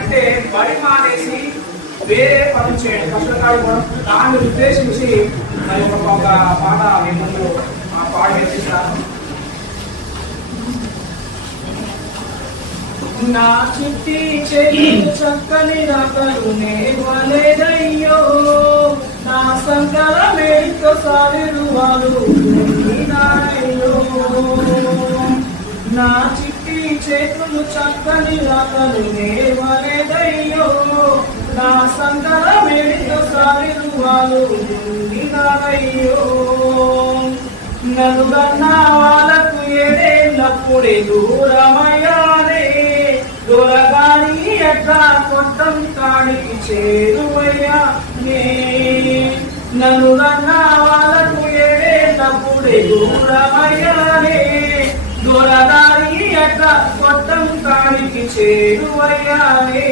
అంటే బడి మానేసి వేరే పనులు చేయడం కష్టకాడు కూడా దాన్ని ఉద్దేశించి మరి ఒక పాట ముందు పాట వేసిస్తాను. నా చిట్టి చెయ్యి చక్కని రాకలు నేవలేదయ్యో, నా సంకల మేతో సావిరువాలు నాయో. నా చిట్టి చేతులు చక్కని రాకలు నేవలేదయ్యో, నా సంకల మేతో సావిరువాలు నాయో. నలుగన్న వాళ్ళకు ఏడేళ్ళప్పుడే దూరమయ్యారే, దొరగాని ఎట్లా కొట్టం కాడికి చేరువయ్యా నే. నలుగన్న వాళ్ళకు ఏడేళ్ళప్పుడే దూరమయ్యారే, దొరగాని ఎట్లా కొట్టం కాడికి చేరువయ్యారే.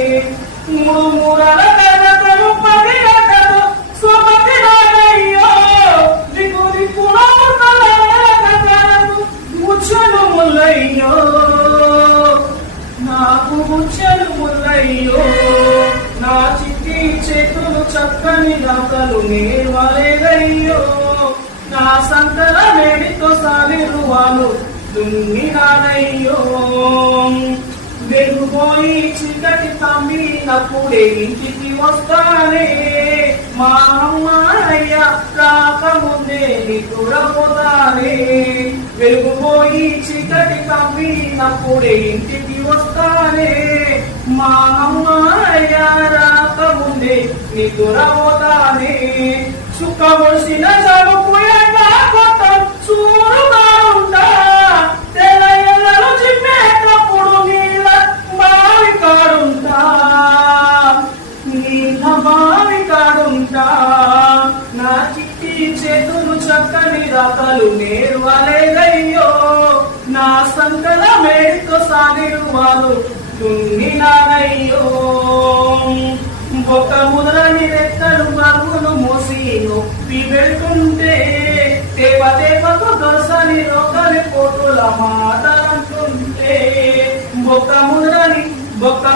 మూడు మూడల కథలు 10 గంటలు స్వపతి రాగయ్యో, దిక్కు దిక్కులో ముచ్చలు ముల్లయ్యో, నాకు ముచ్చలు ముల్లయ్యో. నా చిట్టి చేతులు చక్కని రాకలు నేర్వలేదయ్యో, నా సంకల మేడితో సావిరువాలు దున్నినానయ్యో. వెలుగుపోయి చీకటి తమ్మినప్పుడే ఇంటికి వస్తానే, మా అమ్మాయ్య రాకముందే నిద్రపోతానే. వెలుగుపోయి చీకటి తమ్మినప్పుడే ఇంటికి వస్తానే, మా అమ్మాయ్య రాకముందే నిద్రపోతానే. సుఖమొసిన చదువుకుయగా కొత్త చూరుగా ఉంటా, తెల్ల ఎల్లలు చిమ్మేటప్పుడు నీళ్ళ బావి కాడుంటా, నీళ్ళ బావి కాడుంటా. నా చిట్టి చేతులు చక్కని రాకలు నేర్వలేదయ్యో, నా సంకల మేడితో సాగిరువాలు దున్నినానయ్యో. ఒక ముదరని రెక్కలు బరువులు మోసి నొప్పి పెడుతుంటే, తేపతో దొరసని రోగని పోటుల మాటలంటుంటే. బొక్క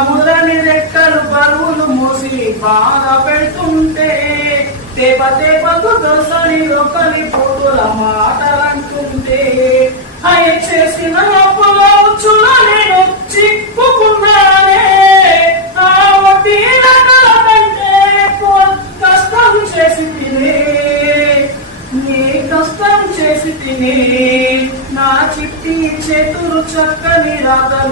ముదరని రెక్కలు బరువులు మోసి బాధ పెడుతుంటే, తేపతో దొరసని రోగని పోటుల మాటలంటుంటే. అయ్య చేసిన నొప్పులో చుల నేను